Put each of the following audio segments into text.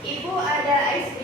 Ibu ada yang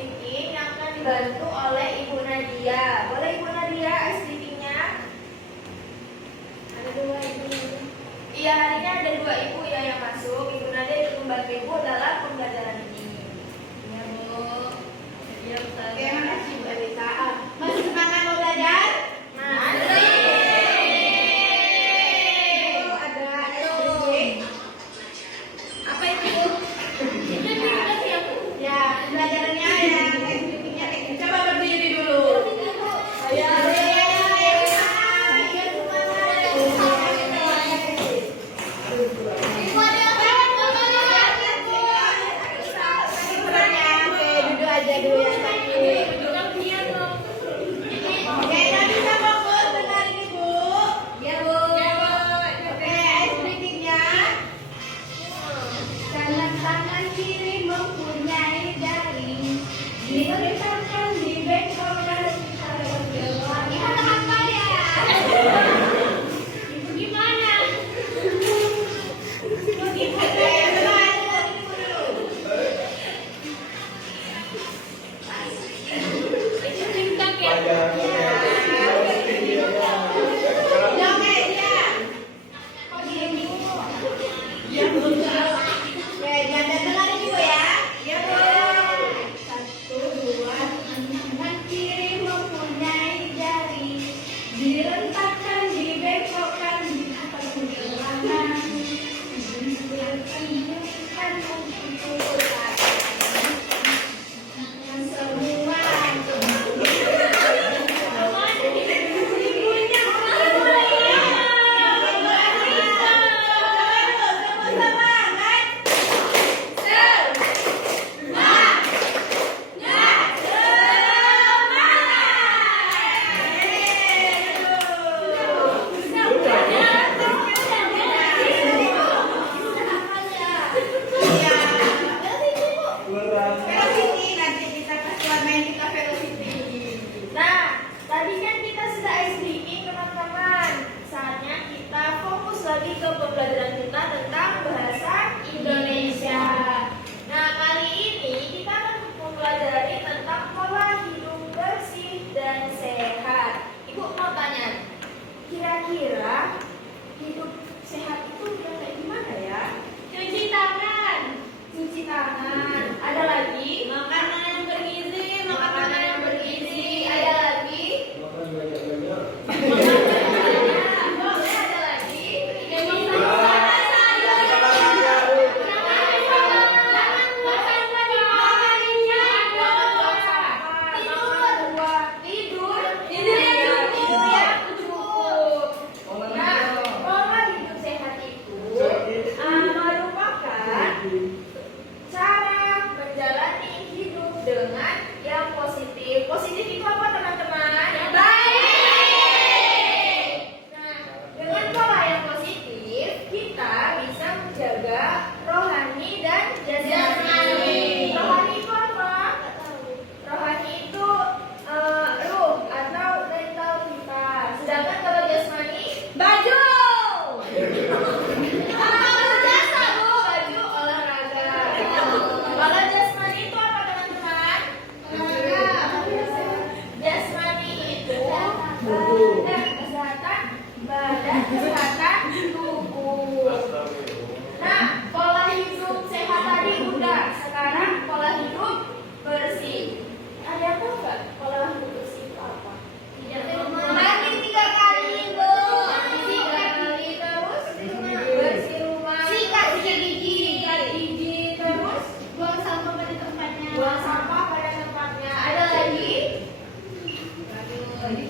Ada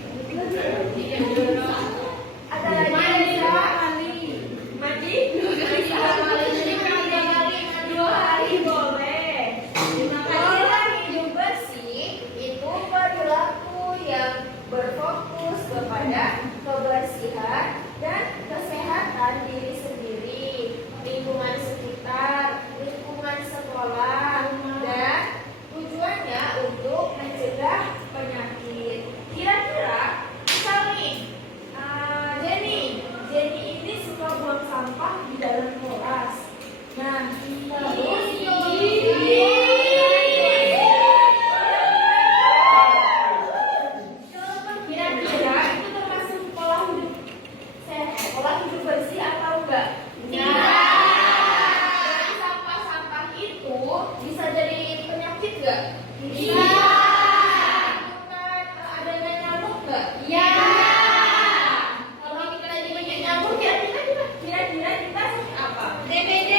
lagi ya? Mandi? 2 hari boleh. Pola hidup bersih itu perilaku yang berfokus kepada kebersihan dan kesehatan diri sendiri, lingkungan sekitar, lingkungan sekolah, dan tujuannya untuk mencegah penyakit. Kira-kira, misal nih, Jenny ini suka buang sampah di dalam kelas. Nah, terus kira-kira itu termasuk pola hidup bersih atau enggak? Berarti sampah-sampah itu bisa jadi penyakit enggak? Bisa. Bukan adanya nyamuk enggak? Iya. Kalau kita lagi banyak nyamuk, kira-kira kita sakit apa? DBD.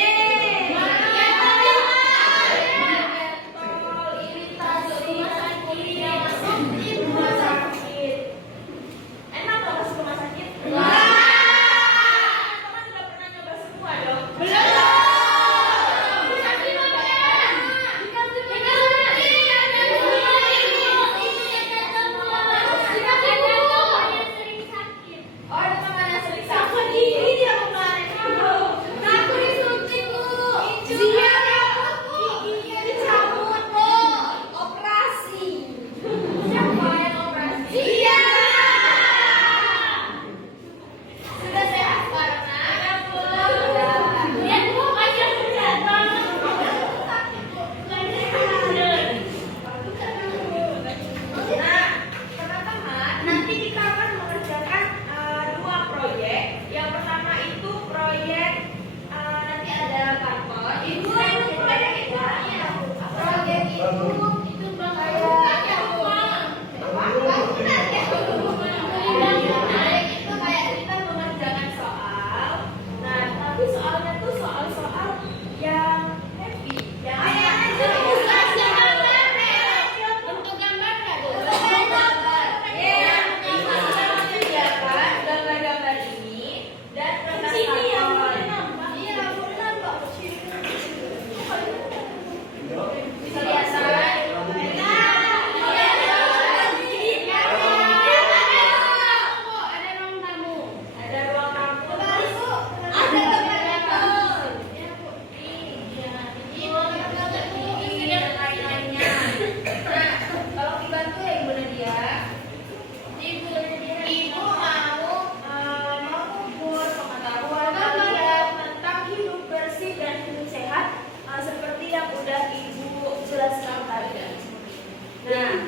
Nah,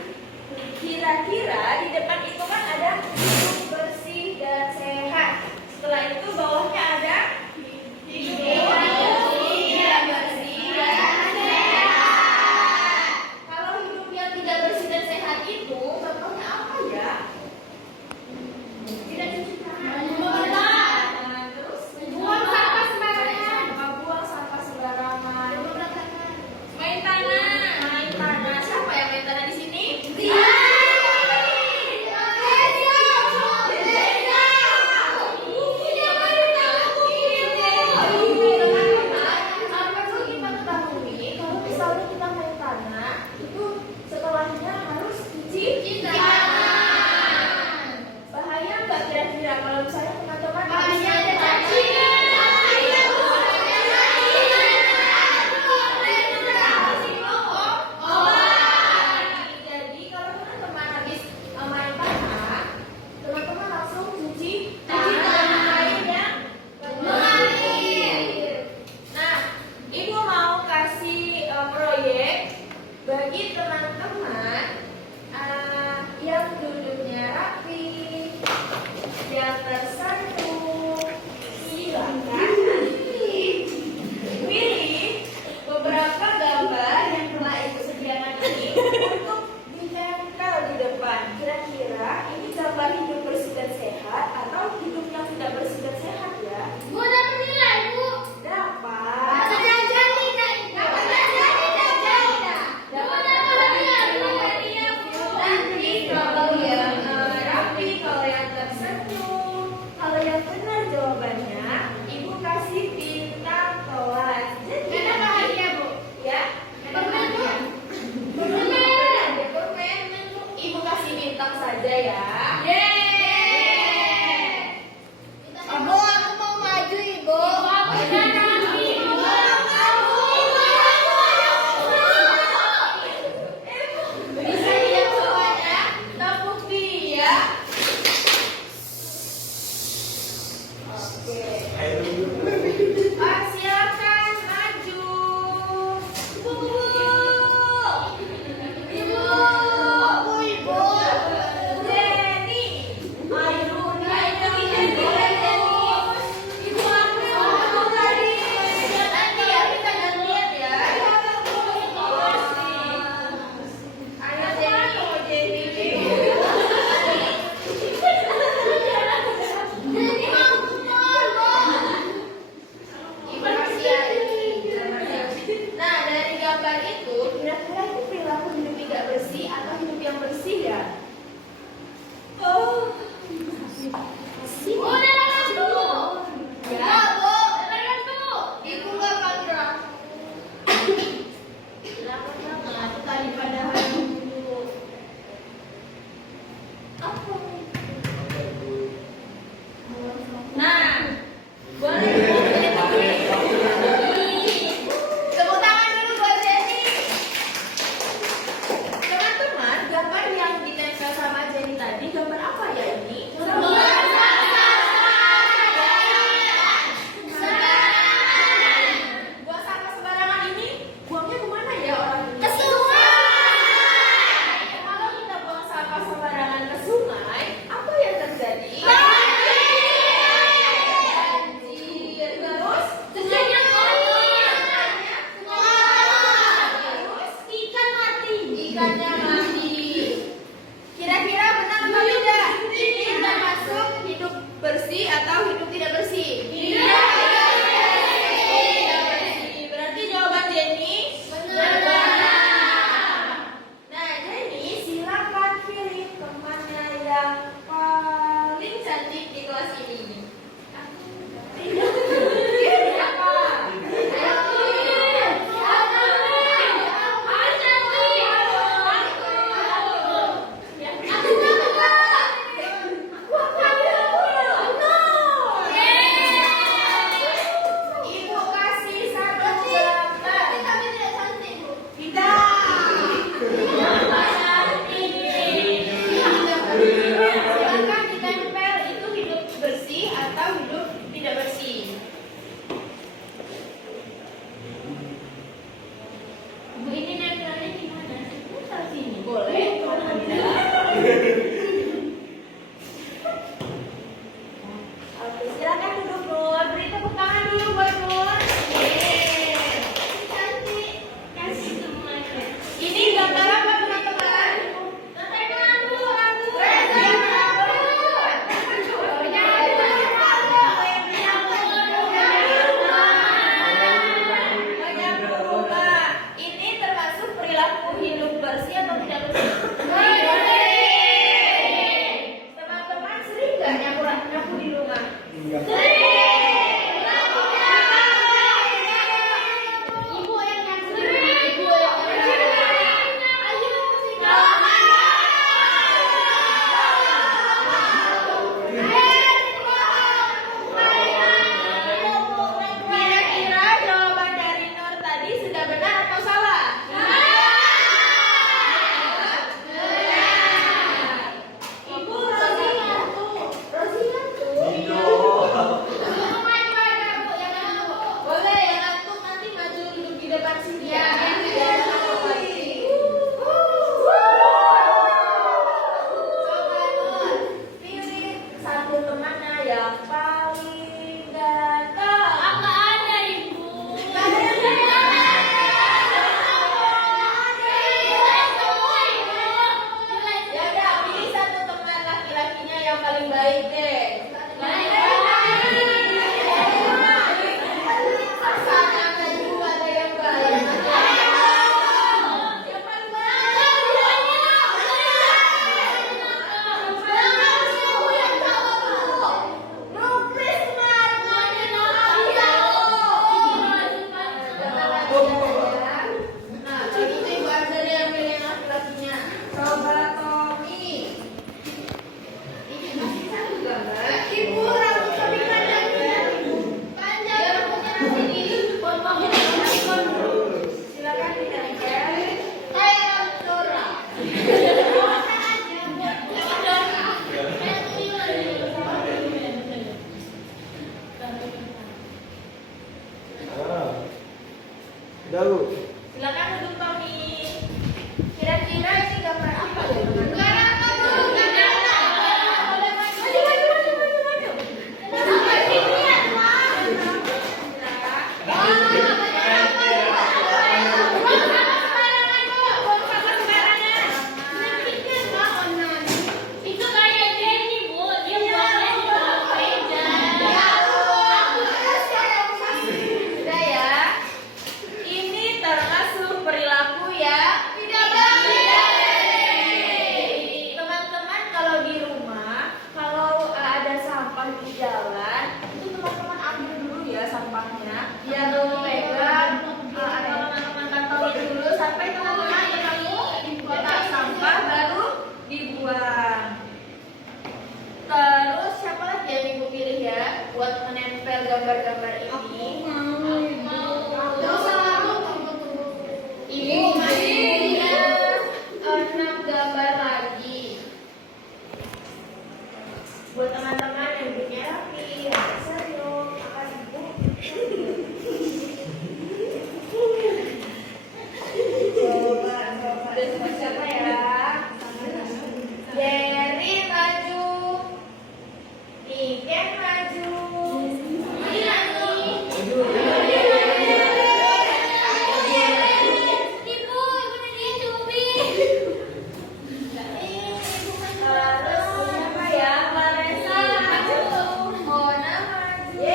kira-kira di depan itu kan ada hidup bersih dan sehat. Setelah itu bawahnya ada hidup bersih dan sehat. Kalau hidup yang tidak bersih dan sehat itu contohnya apa ya? Tidak cuci tangan. Terus buang sampah sembarangan. Buang sampah sembarangan. Main tanah. Siapa yang main tanah di sini? Bagi teman-teman yang duduknya rapi, yang tersantun, silakan pilih beberapa gambar yang telah ibu sediakan ini untuk ditempel di depan. Kira-kira ini gambar hidup bersih dan sehat atau hidup yang tidak bersih dan sehat ya? Bu, dapat nilai, Bu. Dapat. Nanti kalau yang jawabannya Ibu kasih bintang kelas. Jadi bahagia Bu. Ya. Permen Bu. Permen. Ibu kasih bintang saja ya. Ibu, aku mau maju, Ibu. Bisa lihat semuanya, tepuk dia. Oke. Silakan maju. Ibu. Jenny. Ayo, Ibu aku tadi. Nanti ya kita gantian ya. Ayo Jenny. Ibu kasih ya. Nah, dari gambar itu kira-kira itu perilaku hidup tidak bersih atau hidup yang bersih ya? Oh. Ya, Bu. Ibu nggak panggil aku. Kenapa banget? Tadi padahal dulu. Apa? Nah, boleh. Tepuk tangan dulu buat Jenny. Teman-teman, gambar yang ditempel sama Jenny tadi gambar apa ya ini? Buang sampah sembarangan ini buangnya kemana ya orang ini? Ke sungai. Kalau kita buang sampah sembarangan ke sungai, apa yang terjadi? Banjir. Terus? Sungainya kotor. Terus? Ikan mati. Ikannya mati. Kira-kira benar atau tidak? Ini termasuk hidup bersih atau hidup tidak bersih? Tidak bersih. Berarti jawaban Jenny benar. Nah, Jenny silakan pilih temannya yang paling cantik di kelas ini. Siapa? Ibu kasih satu gambar. Tidak. Silakan ditempel itu hidup bersih atau hidup tidak bersih. Bu, ini nempelnya gimana? Taruh sini. Boleh, kalau tidak. Oke, silakan duduk Nur. Beri tepuk tangan dulu buat Nur. Cantik. Kasih semuanya. Ini gambar apa teman-teman? Ini termasuk perilaku hidup bersih atau tidak bersih? Teman-teman sering nggak nyapu di rumah? Ibu yang nyapu. Ibu yang Kira-kira jawaban dari Nur tadi sudah benar atau salah? Ibu Rosi ngantuk. Boleh yang ngantuk nanti maju duduk di depan sini ya. Biar ngantuk lagi. Coba Nur, pilih satu temannya yang paling ganteng. Apa ada, Ibu? Ya udah, pilih satu teman laki-lakinya yang paling baik deh. Sana ada juga ada yang baik. Yang paling baik. Dalu. Silakan duduk Tommy. Kira-kira ini gambar apa ya teman-teman? Itu kayak Jenny, Bu. Dia boleh dibawa meja. Sudah ya. Ini termasuk perilaku ya tidak baik. Teman-teman kalau di rumah, kalau ada sampah di jalan, itu teman-teman ambil dulu ya sampahnya. Jangan pegang. Atau teman-teman kantongin dulu sampai teman-teman ketemu di kotak sampah baru dibuang. Terus siapa lagi yang ibu pilih ya buat menempel gambar-gambar ini? Ibu punya 6 gambar lagi. Buat teman-teman yang bikinnya rapi, serius, makasih Bu. Udah semua siapa ya? Jerry maju, Niken maju, terus siapa ya? Vanessa maju, Mona maju.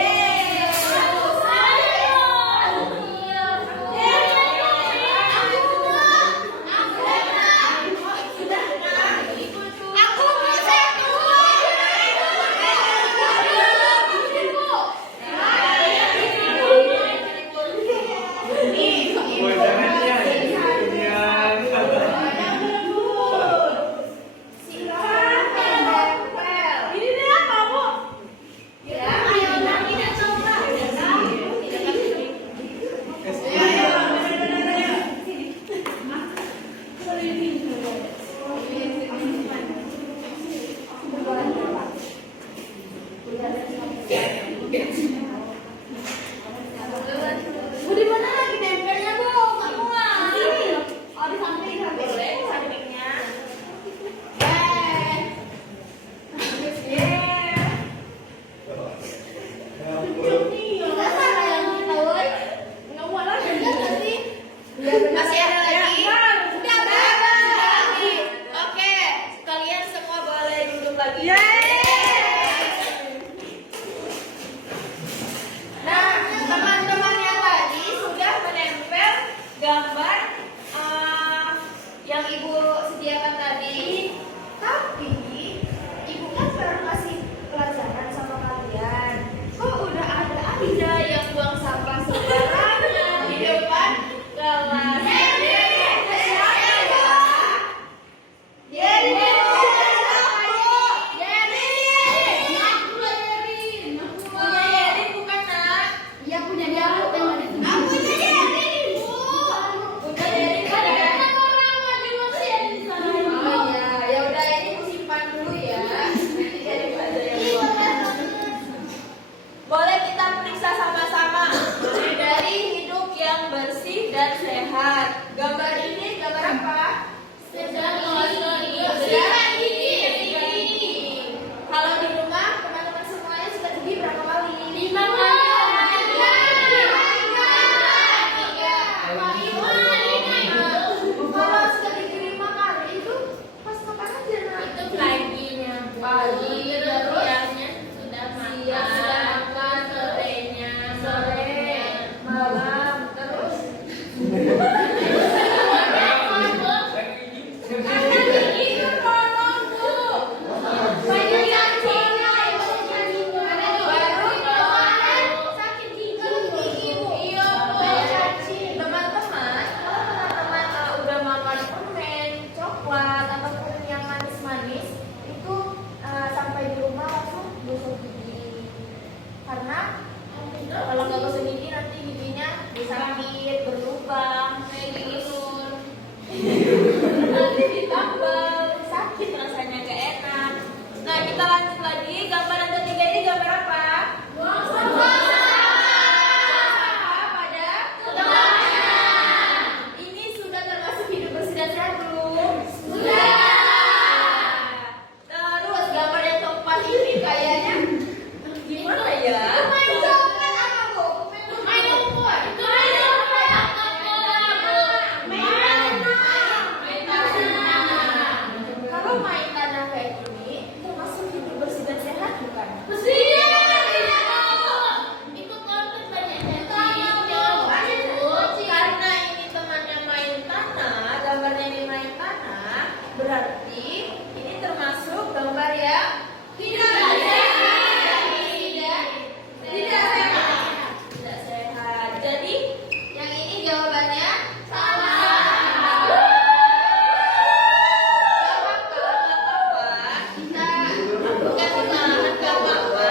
Kasih semangat ke Papa.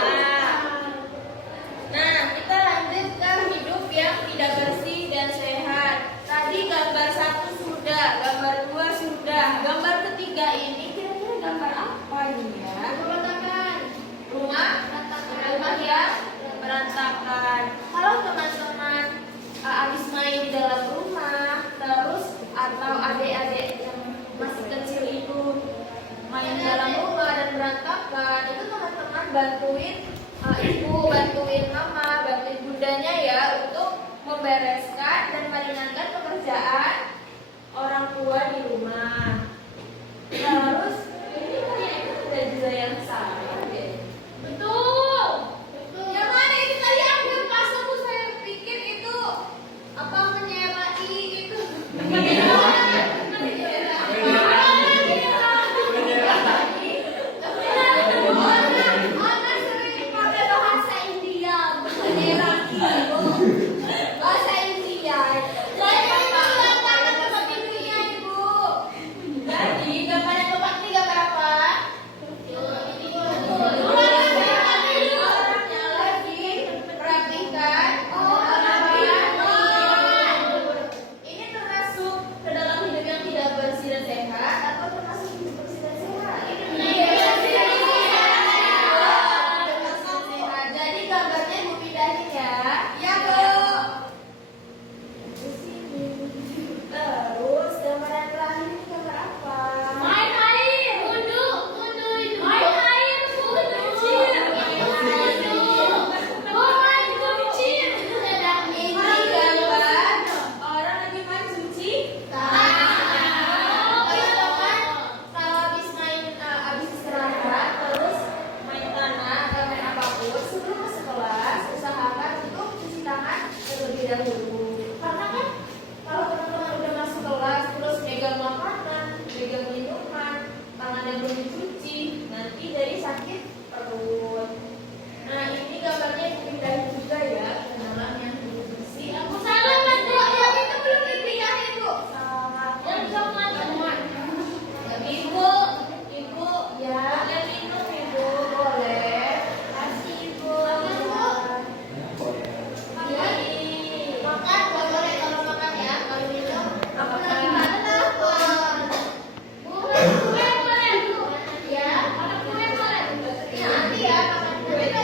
Nah, kita lanjut ke hidup yang tidak bersih dan sehat. Tadi gambar 1 sudah, gambar 2 sudah, gambar ketiga ini kira-kira gambar apa ini ya? Rumah yang berantakan. Kalau teman-teman habis main di dalam rumah, terus atau adik-adik yang masih kecil itu main di dalam rumah dan berantakan, itu teman-teman bantuin ibu, bantuin mama, bantuin bundanya ya untuk membereskan dan meringankan pekerjaan orang tua di rumah. Terus ini kayaknya ada juga yang salah deh. Betul. Yang mana itu tadi aku yang pasang tuh saya pikir itu apa menyerai itu. Anak sering pakai bahasa India, bahasa India. Saya itu gambarnya seperti dunia ibu. Jadi gambarnya tempat ini gambar apa? Orangnya lagi perhatikan ini termasuk ke dalam hidup yang tidak bersih dan sehat atau termasuk hidup bersih dan sehat? Termasuk sehat. Jadi gambarnya ibu pindahin ya. Ya bu. Di sini. Terus gambar yang terakhir ini gambar apa? Main air. Mundu itu. Main air. Mundu. Oh, main kucing. Ini gambar orang lagi main cuci tangan. Teman-teman, kalau habis main, habis istirahat, terus main tanah atau main apapun, sebelum masuk kelas, usahakan untuk cuci tangan terlebih dahulu. Karena kan kalau teman-teman udah masuk kelas, terus pegang makanan, pegang minuman, tangannya belum dicuci, nanti jadi sakit perut. Nah, ini gambarnya dipindahin juga ya ke dalam yang bersih. Aku salah kan, Bu? Yang itu belum dipindahin, Bu. Salah. Yang sama teman. Ibu, ibu, ya, boleh minum ibu, boleh. Kasih ibu. Makan, boleh kalau makan ya, kalau minum. Aku lagi makan. Bu, kue boleh, Bu. Ya, Makan kue boleh. ya nanti ya makan kue ya.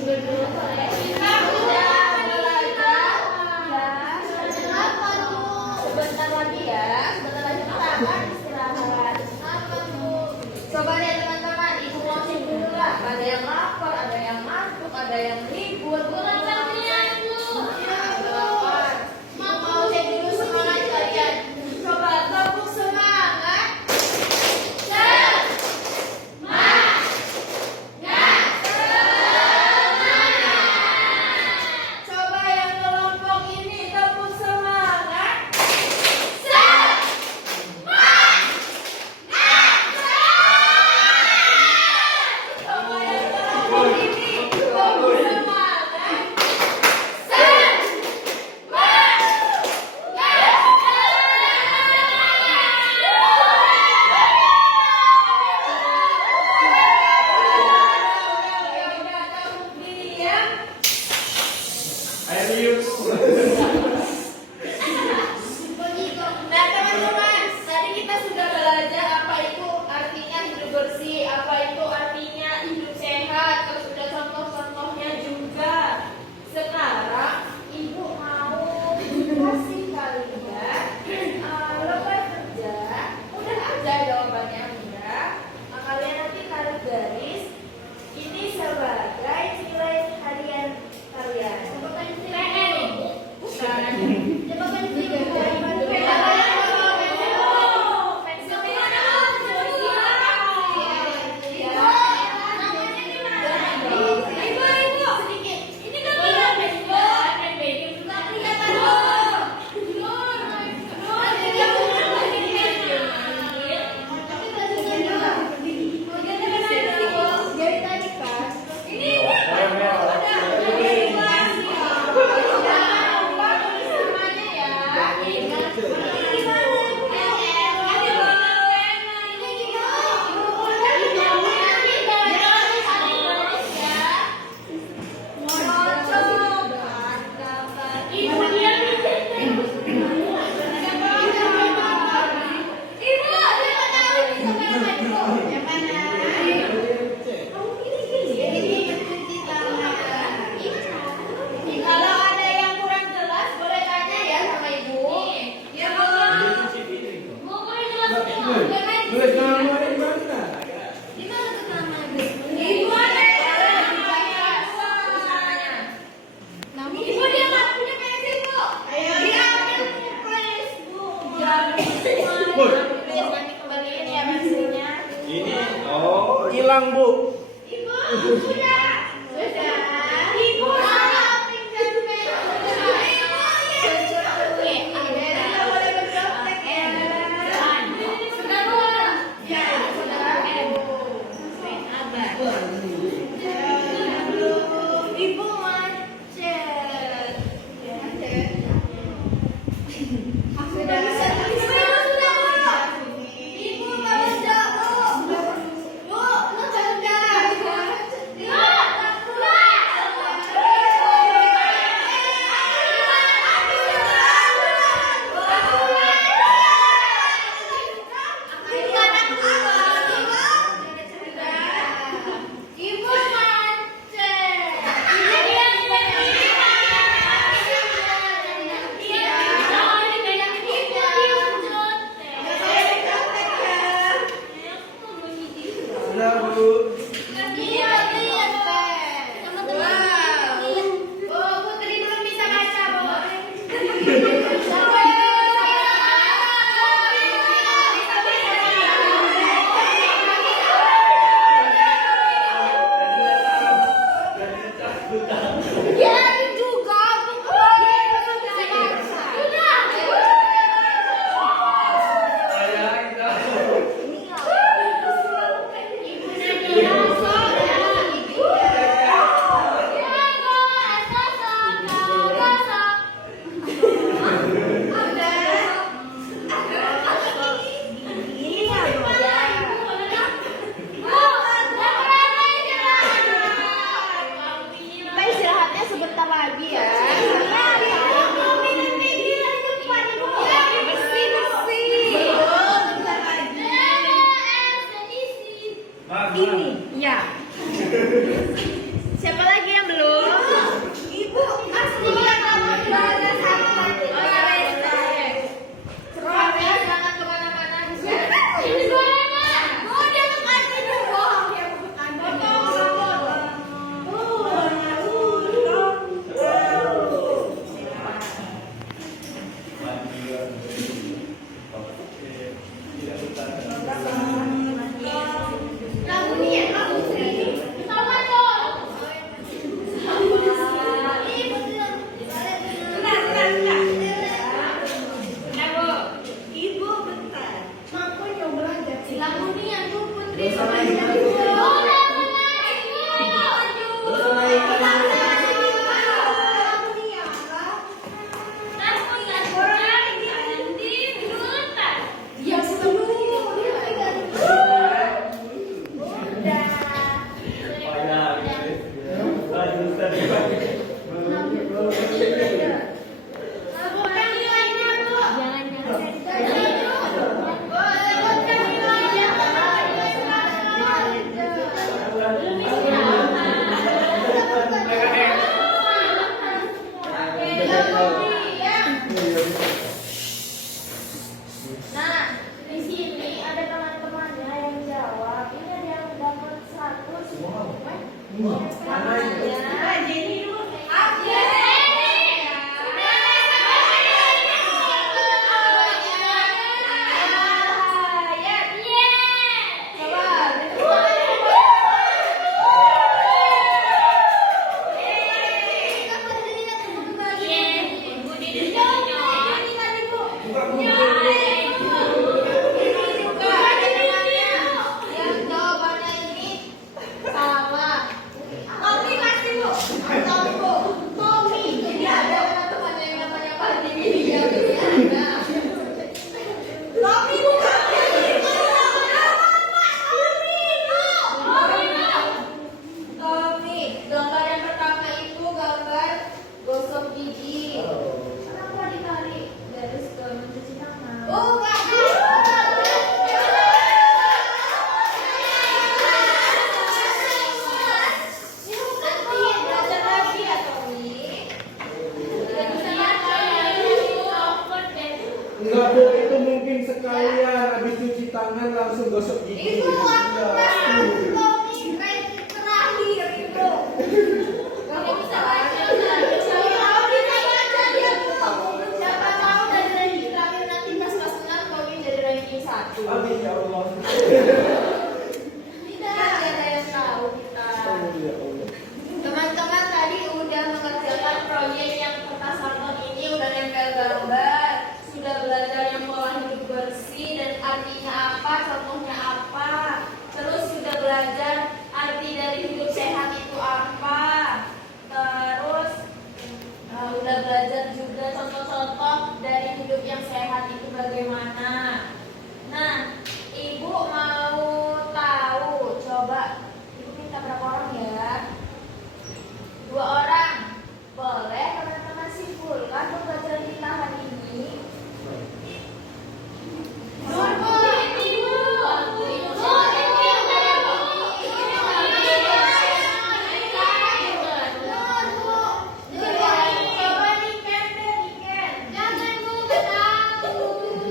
Dulu boleh. Kita udah belajar. Ya, kenapa Bu? Sebentar lagi ya, sebentar lagi kita akan istirahat. Apa Bu? Coba deh teman-teman, ibu closing dulu lah. Ada yang lapar, ada yang ngantuk, ada yang ribut. Bukan kalian, Bu. Iya, lapar. Mau cek dulu semangat kalian. Coba tepuk semangat. Coba yang kelompok ini tepuk semangat. Coba yang kelompok ini tepuk semangat. nama di mana? Di mana tuh namanya? Ibu ada Ibu dia nggak punya Facebook. dia ambil Facebook. Boy. Nanti kembaliin ya pensilnya. Ini hilang Bu. Ibu sudah. Ibu ada pinjam Ibu macet. Sudah bisa. Ibu mau jauh. Bu, lu Ibu macet. Sudah Bu. Iya, lihat Bu, Putri belum bisa baca, Bu. Ya juga, Bu. Kita istirahatnya sebentar lagi ya. Ini, ya. Siapa lagi yang belum? Ibu, asli yang lama banget sama. Serahnya jangan kemana-mana. Ini gorengan. Oh, dia makan itu. Oh, dia makan. Lagu ni ya, lagu sini. Sama dong. Ibu tenang. Ibu bentar. Aku yang belajar. Lagu ni yang tu Putri. Nah, di sini ada teman-temannya yang jawab. Ini ada yang dapat 100. Mana itu? Jadi dulu. Yang jawabannya ini salah. gosok gigi. Itu waktu pas Tommy terakhir itu. Kamu bisa baca. Siapa tahu kita baca dia tuh. Siapa tahu dari ranking terakhir nanti pas kelas 6 Tommy jadi ranking 1. Amin ya Allah. Tidak ada yang tahu kita. Oh, ya Allah. Teman-teman tadi udah mengerjakan proyek yang kertas karton ini, udah nempel gambar, sudah belajar yang pola hidup bersih dan artinya apa, contohnya apa. Terus sudah belajar arti dari hidup sehat itu apa. Terus udah belajar juga contoh-contoh dari hidup yang sehat itu bagaimana. Nah, Ibu mau tahu, coba Ibu minta berapa orang ya? 2 orang. Boleh teman-teman simpulkan pembelajaran kita hari ini? Nur, Bu. Coba Niken deh, Niken. Jangan, Bu, nggak tahu.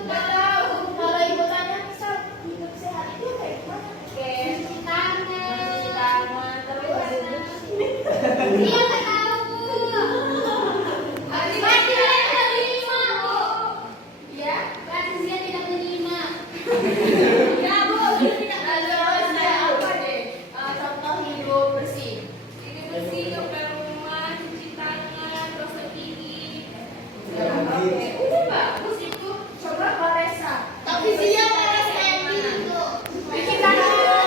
Nggak tahu. Kalau Ibu tanya, misal hidup sehat itu kayak gimana? Kayak cuci tangan, terus dia nggak tahu. Ya, dia tidak menerima. Ya, Bu, tidak ada apa deh? Contoh hidup bersih. Hidup bersih, ke rumah, cuci tangan, gosok gigi. Oke, udah bagus itu. Coba Koresa. Tapi dia cuci tangan,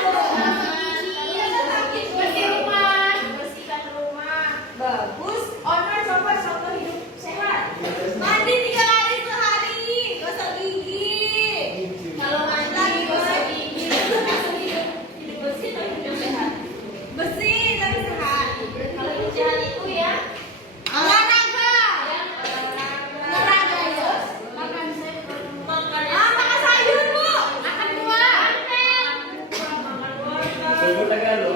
bersih rumah, bersihkan rumah. Bagus. Honor coba contoh hidup sehat. Mandi 3 kali sehari, gosok gigi. Kalau mandi gosok gigi, masuk hidup bersih tapi hidup sehat. Bersih tapi sehat. Kalau hidup sehat itu ya olahraga. Olahraga ya. Makan sayur. Makan sayur, Bu. Makan buah. Makan buah, makan wortel. Sebut aja lo.